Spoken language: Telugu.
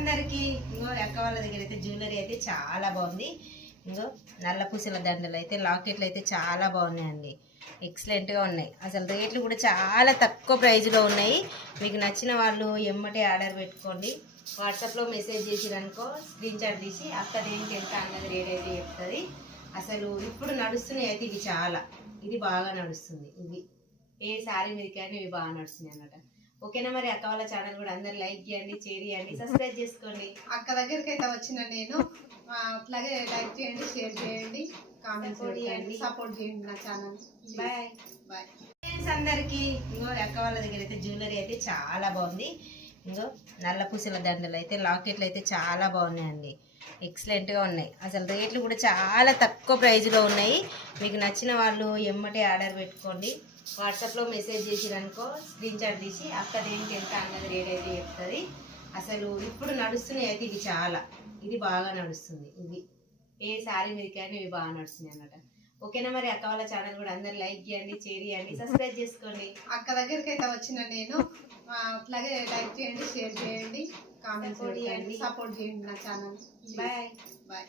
అందరికి ఇంకో అక్క వాళ్ళ దగ్గర అయితే జ్యువెలరీ అయితే చాలా బాగుంది. ఇంకో నల్ల పూసల దండలు అయితే లాకెట్లు అయితే చాలా బాగున్నాయండి. ఎక్సలెంట్గా ఉన్నాయి. అసలు రేట్లు కూడా చాలా తక్కువ ప్రైజ్లో ఉన్నాయి. మీకు నచ్చిన వాళ్ళు ఎమ్మటే ఆర్డర్ పెట్టుకోండి. వాట్సాప్లో మెసేజ్ చేసిరనుకో స్క్రీన్ షాట్ తీసి అక్క దేనికి ఎంత అన్నది రేట్ అయితే చెప్తుంది. అసలు ఇప్పుడు నడుస్తున్నాయి అయితే ఇది చాలా, ఇది బాగా నడుస్తుంది. ఇది ఏ శారీ మీద కానీ ఇవి బాగా నడుస్తున్నాయి అన్నమాట. ఓకేనా? మరి అక్క వాళ్ళ ఛానల్ కూడా అందరు లైక్ చేయండి, షేర్ చేయండి, సబ్స్క్రైబ్ చేసుకోండి. అక్క దగ్గరికి అయితే వచ్చిన నేను అట్లాగే లైక్ చేయండి, షేర్ చేయండి, కామెంట్స్ చేయండి, సపోర్ట్ చేయండి నా ఛానల్. Bye bye. ఫ్రెండ్స్ అందరికి ఇంకో అక్క వాళ్ళ దగ్గర అయితే జ్యువెలరీ అయితే చాలా బాగుంది. ఇంకో నల్ల పూసల దండలు అయితే లాకెట్లు అయితే చాలా బాగున్నాయండి. ఎక్సలెంట్గా ఉన్నాయి. అసలు రేట్లు కూడా చాలా తక్కువ ప్రైజ్లో ఉన్నాయి. మీకు నచ్చిన వాళ్ళు ఎమ్మటే ఆర్డర్ పెట్టుకోండి. వాట్సాప్లో మెసేజ్ చేసిరనుకో స్క్రీన్ షాట్ తీసి అక్క దేనికి ఎంత అన్నది రేట్ అయితే చెప్తుంది. అసలు ఇప్పుడు నడుస్తున్నాయి అయితే ఇది చాలా, ఇది బాగా నడుస్తుంది. ఇది ఏ శారీ మీద కానీ ఇవి బాగా నడుస్తున్నాయి అన్నమాట. ఓకేనా? మరి అక్క వాళ్ళ ఛానల్ కూడా అందరు లైక్ చేయండి, షేర్ చేయండి, సబ్స్క్రైబ్ చేసుకోండి. అక్క దగ్గరికి అయితే వచ్చిన నేను అట్లాగే లైక్ చేయండి, షేర్ చేయండి, కామెంట్స్ చేయండి, సపోర్ట్ చేయండి నా ఛానల్. Bye bye.